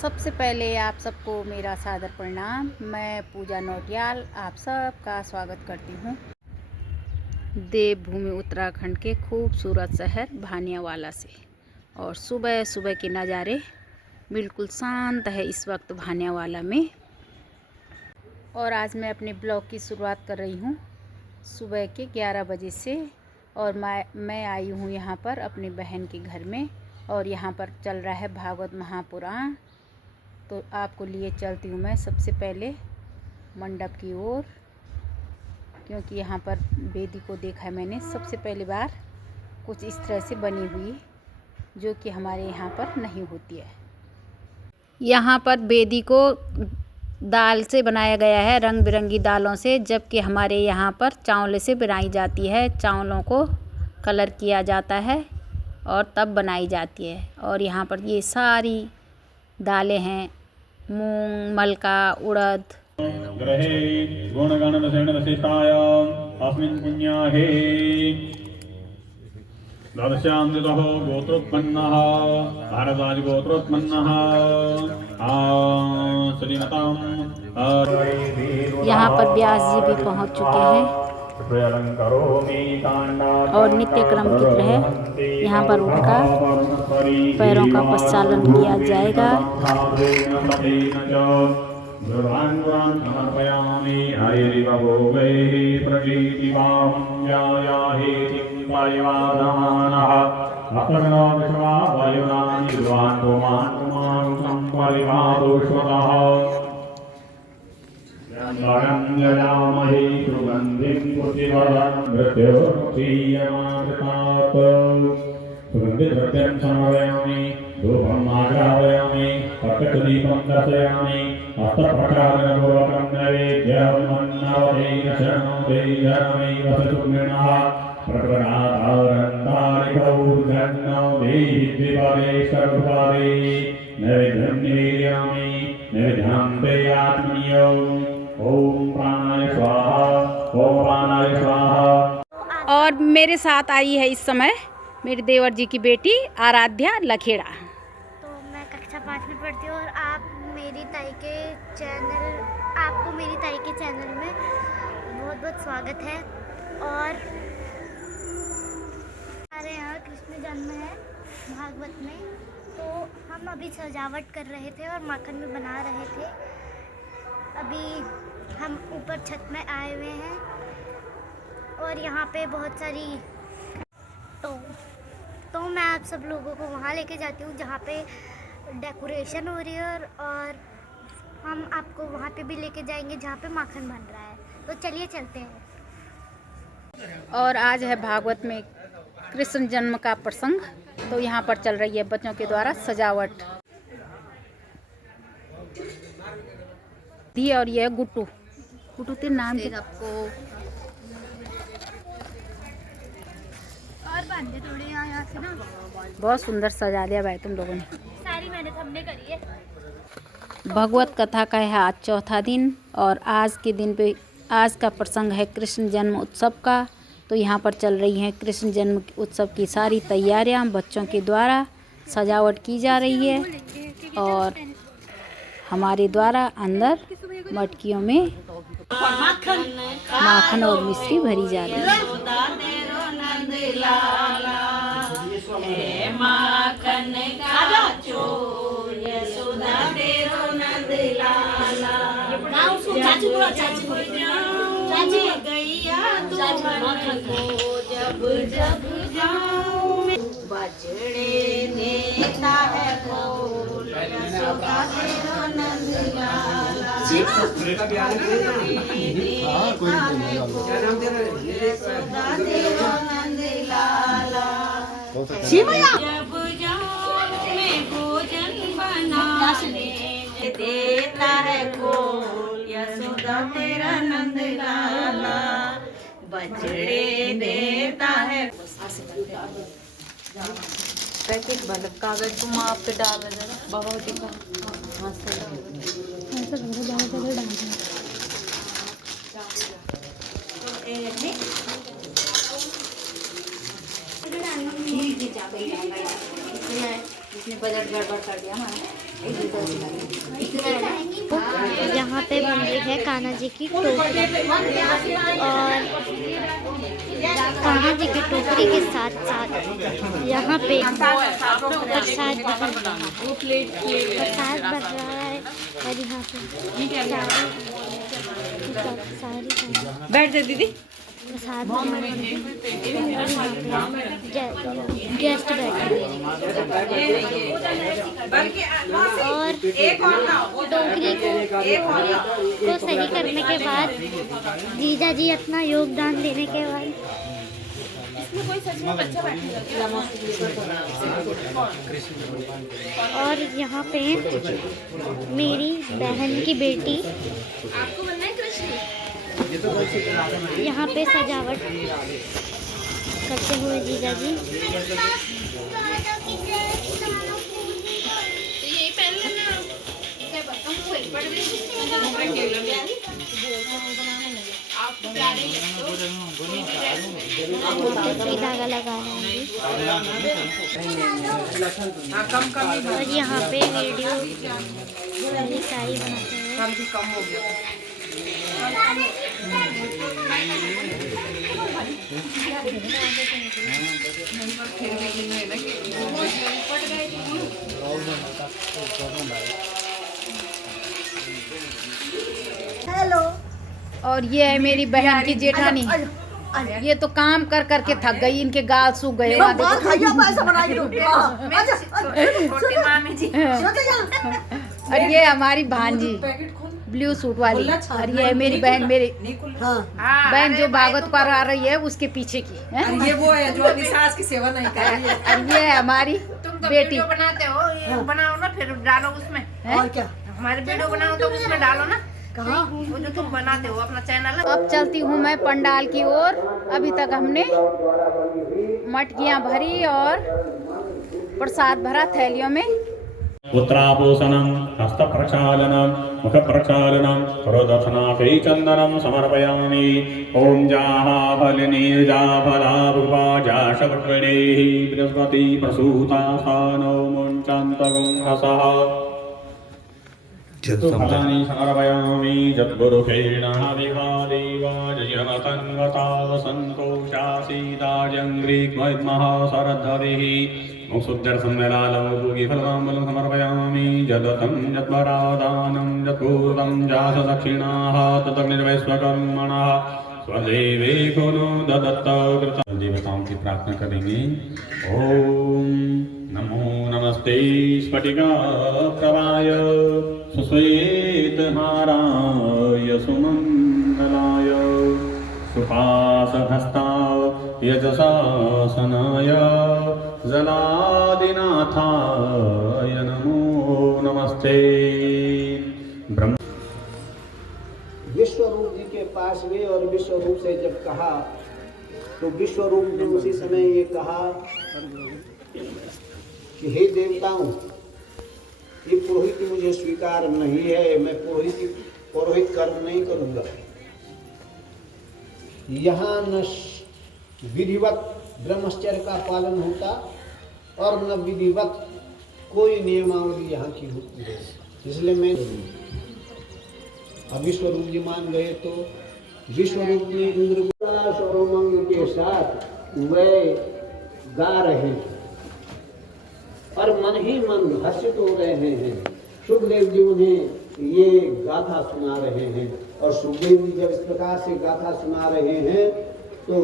सबसे पहले आप सबको मेरा सादर प्रणाम। मैं पूजा नौटियाल आप सबका स्वागत करती हूँ देवभूमि उत्तराखंड के खूबसूरत शहर भानियावाला से। और सुबह सुबह के नज़ारे बिल्कुल शांत है इस वक्त भानियावाला में। और आज मैं अपने ब्लॉग की शुरुआत कर रही हूँ सुबह के 11 बजे से। और मैं आई हूँ यहाँ पर अपनी बहन के घर में, और यहाँ पर चल रहा है भागवत महापुराण। तो आपको लिए चलती हूँ मैं सबसे पहले मंडप की ओर, क्योंकि यहाँ पर वेदी को देखा है मैंने सबसे पहली बार कुछ इस तरह से बनी हुई, जो कि हमारे यहाँ पर नहीं होती है। यहाँ पर वेदी को दाल से बनाया गया है, रंग बिरंगी दालों से, जबकि हमारे यहाँ पर चावल से बनाई जाती है। चावलों को कलर किया जाता है और तब बनाई जाती है। और यहाँ पर ये सारी दालें हैं, मूंग, मलका, उड़द। ग्रहे गुणगणवसेन वसिष्ठाय अस्मिन् पुण्याहे द्वादशान्वितः गोत्रोत्पन्नः भारद्वाज गोत्रोत्पन्नः श्रीमतां। यहाँ पर व्यास जी भी पहुँच चुके हैं और नित्य क्रम की तरह यहाँ पर उनका पैरों का प्रक्षालन किया जाएगा। यजामहे सुगन्धिं पुष्टिवर्धनं मृत्युर्मुक्षीयमामृतात्। सुगन्धिद्रव्यं समर्पयामि, धूपम् आघ्रापयामि, पट्टदीपं दर्शयामि, हस्तप्रक्षालनपूर्वकं नैवेद्यमन्नवतेन शरणं देशनमेव सुगृणः प्रकटातारन्तारिकौर्जन्नो देहि द्विपदे सर्वपदे नैवेद्यं निवेदयामि नैवेद्यं ते आत्मनीयो। ओम प्राणाय स्वाहा, ओम प्राणाय स्वाहा। और मेरे साथ आई है इस समय मेरे देवर जी की बेटी आराध्या लखेड़ा। तो मैं कक्षा 5 में पढ़ती हूँ और आपको मेरी ताई के चैनल में बहुत बहुत स्वागत है। और हमारे यहाँ कृष्ण जन्म है भागवत में, तो हम अभी सजावट कर रहे थे और माखन भी बना रहे थे। अभी हम ऊपर छत में आए हुए हैं और यहाँ पे बहुत सारी तो मैं आप सब लोगों को वहाँ लेके जाती हूँ जहाँ पे डेकोरेशन हो रही है, और हम आपको वहाँ पे भी लेके जाएंगे जहाँ पे माखन बन रहा है। तो चलिए चलते हैं। और आज है भागवत में कृष्ण जन्म का प्रसंग, तो यहाँ पर चल रही है बच्चों के द्वारा सजावट। दी और ये गुट्टू तेरे नाम के आपको और बांधे थोड़े यहाँ से ना। बहुत सुंदर सजा दिया भाई तुम लोगों ने। सारी मैंने हमने करी है। भगवत कथा का है आज चौथा दिन, और आज के दिन पे आज का प्रसंग है कृष्ण जन्म उत्सव का। तो यहाँ पर चल रही हैं कृष्ण जन्म उत्सव की सारी तैयारियाँ, बच्चों के द्वारा सजावट की जा रही है। और हमारे द्वारा अंदर मटकियों में माखन और मिश्री भरी जा रही है। बजड़े देता है फूल यशोदा तेरो नंदलाला। यशोदा तेरो नंदलाला। जब जाऊं मैं भोजन बनाने देता है फूल यशोदा तेरा नंदलाला। बजड़े देता है पैकेट वाला कागज तुम आप पे डाल जरा बाबा जी का। हाँ सही है। इसने बजट गड़बड़ कर दिया हमारा। एक दूसरा यहाँ पे बन रही है कान्हा जी की टोकरी और कान्हा जी की टोकरी के साथ साथ यहाँ पे प्रसाद बन रहा है और यहाँ पे सारी बैठ जा दीदी। प्रसाद गेस्ट बैठे और टोकरी को सही करने के बाद जीजा जी अपना योगदान देने के बाद और यहाँ पे मेरी बहन की बेटी यहाँ पे सजावट करते हुए जीजा जी धागा लगा रहे हैं और यहाँ पे वीडियो सारी बनाते हैं। हेलो। और ये है मेरी बहन की जेठानी। ये तो काम कर करके थक गई, इनके गाल सूख गए। और ये हमारी भांजी ब्लू सूट वाली। और ये है मेरी बहन, मेरी बहन जो भागवत पर आ रही है उसके पीछे की है। ये वो है जो अपनी सास की सेवा नहीं कर रही है। और ये है हमारी बेटी। बनाते हो, ये बनाओ ना, फिर डालो उसमें। और क्या हमारे वीडियो बनाओ तो उसमें डालो ना। कहाँ वो जो तुम बनाते हो अपना चैनल। अब चलती हूँ मैं पंडाल की ओर। अभी तक हमने मटकियाँ भरी और प्रसाद भरा थैलियों में। उत्तरापोषणं हस्तप्रक्षालनं मुखप्रक्षालनं करोदर्शनार्थै चन्दनं समर्पयामि। ॐ जाफलिनी जाफला भुवा जाशवक्रिणैः बृहस्पति प्रसूता सानो मुञ्चान्तगं हसः फलानि समर्पयामि। जद्गुरुखेण विहादेवाजयनतङ्गता सन्तोषासीदाजङ्घ्रिग्मः शरद्धरिः मुक्सुद्दर्शनलालमुखीफलताम्बलं समर्पयामि। जदतं जद्वरादानं जत्पूर्वं जासदक्षिणाः तदग्निर्वैश्वकर्मणः स्वदेवे गुरु ददत्त कृतं। देवताओं की प्रार्थना करेंगे। ओम नमो नमस्ते स्फटिकाप्रभाय सुश्वेतहाराय सुमङ्गलाय सुपासहस्ताय यजशासनाय जलादिनाथाय नमो नमस्ते। ब्रह्म विश्वरूप जी के पास गए और विश्वरूप से जब कहा तो विश्वरूप ने उसी समय ये कहा कि हे देवताओं, ये पुरोहित मुझे स्वीकार नहीं है, मैं पुरोहित कर्म नहीं करूंगा। यहाँ न विधिवत ब्रह्मचर्य का पालन होता और न विधिवत कोई नियमावली यहाँ की होती है, इसलिए मैं अब विश्वरूप जी मान गए तो विश्वरूप ने इंद्र को सौरमंग के साथ वे गा रहे हैं और मन ही मन हर्षित हो रहे हैं। सुखदेव जी उन्हें ये गाथा सुना रहे हैं और सुखदेव जी जब इस प्रकार से गाथा सुना रहे हैं तो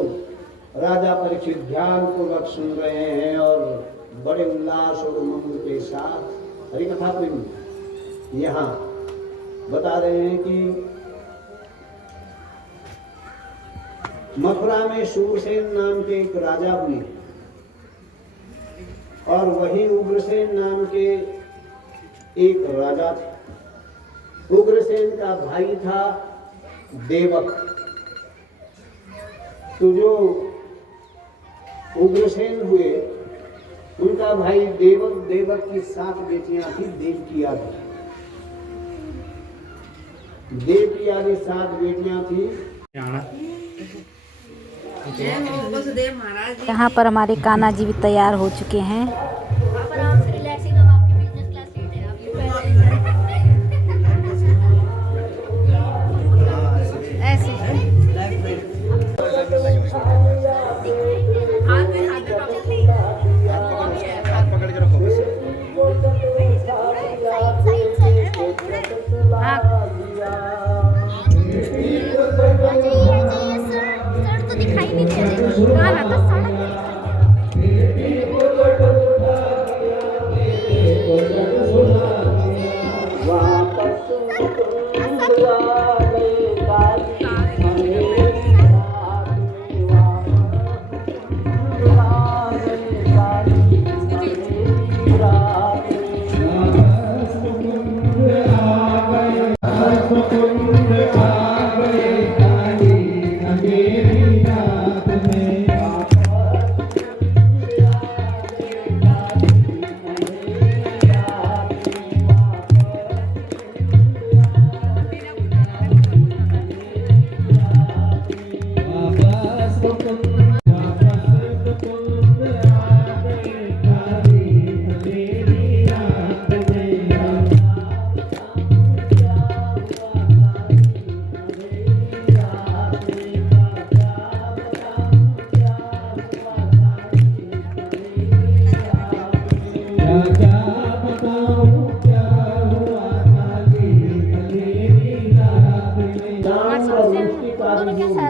राजा परीक्षित ध्यान पूर्वक सुन रहे हैं और बड़े उल्लास और उमंग के साथ हरिकथा प्रेमी यहाँ बता रहे हैं कि मथुरा में सूरसेन नाम के एक राजा हुए और वही उग्रसेन नाम के एक राजा थे। उग्रसेन का भाई था देवक। तो जो उग्रसेन हुए उनका भाई देवक, देवक की 7 बेटियां थी। देवकी आदि 7 बेटियां थी। यहाँ पर हमारे कान्हा जी भी तैयार हो चुके हैं।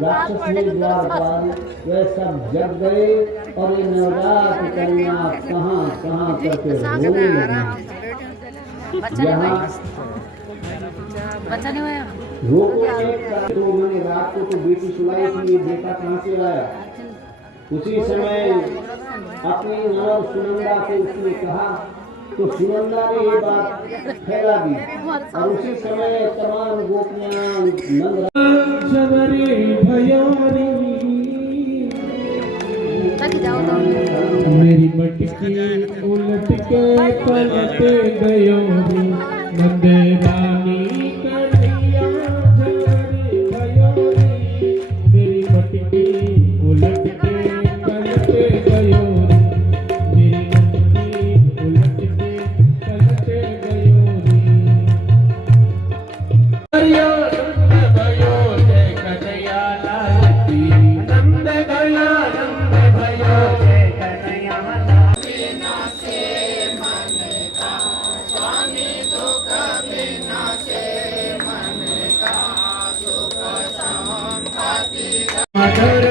राक्षसी द्वारपाल वे सब जग गए और ये नवरात कन्या कहाँ कहाँ करके रोने लगी। यहाँ बच्चा नहीं हुआ लोगों ने तो मैंने रात को तो बेटी सुलाई थी, ये बेटा कहाँ से आया। उसी समय अपनी ननद सुनंदा से उसने कहा तो सुनंदा ने ये बात फैला दी और उसी समय तमाम गोपियां नंद तक जाओ तो मेरी मटकी उलट के पलट गयो रे नंदे रानी कन्हैया झरी भयो रे। मेरी मटकी उलट के पलट गयो रे मेरी मटकी उलट के पलट गयो रे। नंद भयो जय कन्हैया लाल की नंद गया नंद भयो जय कन्हैया लाल मधुर